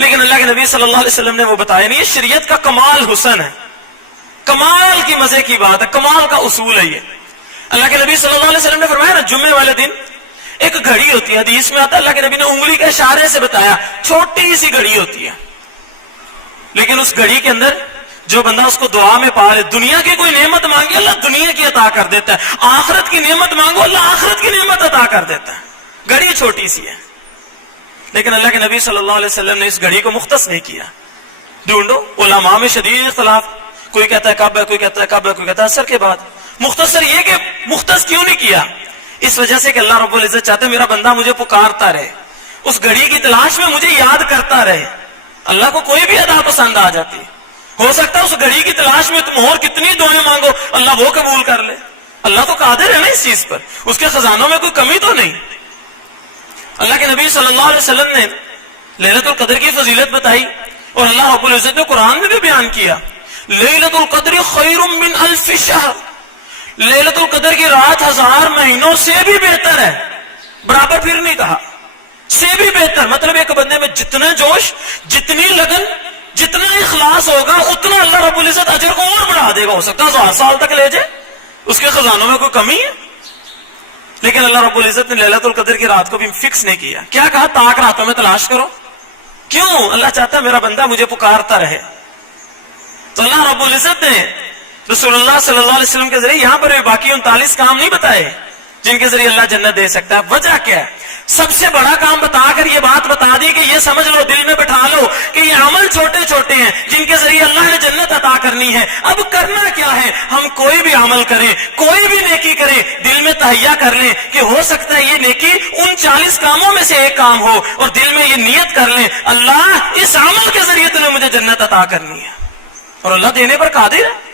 لیکن اللہ کے نبی صلی اللہ علیہ وسلم نے وہ بتایا نہیں. یہ شریعت کا کمال حسن ہے, کمال کی مزے کی بات ہے, کمال کا اصول ہے یہ. اللہ کے نبی صلی اللہ علیہ وسلم نے فرمایا نا, جمعے والے دن ایک گھڑی ہوتی ہے, حدیث میں آتا ہے اللہ کے نبی نے انگلی کے اشارے سے بتایا, چھوٹی سی گھڑی ہوتی ہے, لیکن اس گھڑی کے اندر جو بندہ اس کو دعا میں پا لے, دنیا کی کوئی نعمت مانگے اللہ دنیا کی عطا کر دیتا ہے, آخرت کی نعمت مانگو اللہ آخرت کی نعمت عطا کر دیتا ہے. گھڑی چھوٹی سی ہے, لیکن اللہ کے نبی صلی اللہ علیہ وسلم نے اس گھڑی کو مختص نہیں کیا. ڈھونڈو علماء میں شدید اختلاف, کوئی کہتا ہے کب ہے, کوئی کہتا ہے کب ہے, کوئی کہتا ہے عصر کے بعد. مختصر یہ کہ مختص کیوں نہیں کیا, اس وجہ سے کہ اللہ رب العزت چاہتے میرا بندہ مجھے پکارتا رہے, اس گھڑی کی تلاش میں مجھے یاد کرتا رہے. اللہ کو کوئی بھی ادا پسند آ جاتی ہے, ہو سکتا ہے اس گھڑی کی تلاش میں تم اور کتنی دعائیں مانگو اللہ وہ قبول کر لے. اللہ تو قادر ہے نا اس چیز پر, اس کے خزانوں میں کوئی کمی تو نہیں. اللہ کے نبی صلی اللہ علیہ وسلم نے لیلۃ القدر کی فضیلت بتائی, اور اللہ رب العزت نے قرآن میں بھی بیان کیا, لیلۃ القدر خیر من الف شہر, لیلۃ القدر کی رات 1000 مہینوں سے بھی بہتر ہے. برابر پھر نہیں کہا, سے بھی بہتر. مطلب ایک بندے میں جتنا جوش, جتنی لگن, جتنا اخلاص ہوگا اتنا اللہ رب العزت اجر کو اور بڑھا دے گا. ہو سکتا ہے 1000 سال تک لے جائے, اس کے خزانوں میں کوئی کمی ہے. لیکن اللہ رب العزت نے لیلۃ القدر کی رات کو بھی فکس نہیں کیا. کیا کہا, تاک راتوں میں تلاش کرو. کیوں, اللہ چاہتا ہے میرا بندہ مجھے پکارتا رہے. تو اللہ رب العزت نے رسول اللہ صلی اللہ علیہ وسلم کے ذریعے یہاں پر بھی باقی 39 کام نہیں بتائے جن کے ذریعے اللہ جنت دے سکتا ہے. وجہ کیا ہے, سب سے بڑا کام بتا کر یہ بات بتا دی کہ یہ سمجھ لو, دل میں بٹھا لو کہ یہ عمل چھوٹے چھوٹے ہیں جن کے ذریعے اللہ نے جنت عطا کرنی ہے. اب کرنا کیا ہے, ہم کوئی بھی عمل کریں, کوئی بھی نیکی کریں, دل میں تہیہ کر لیں کہ ہو سکتا ہے یہ نیکی 39 کاموں میں سے ایک کام ہو, اور دل میں یہ نیت کر لیں اللہ اس عمل کے ذریعے تمہیں مجھے جنت عطا کرنی ہے, اور اللہ دینے پر قادر ہے.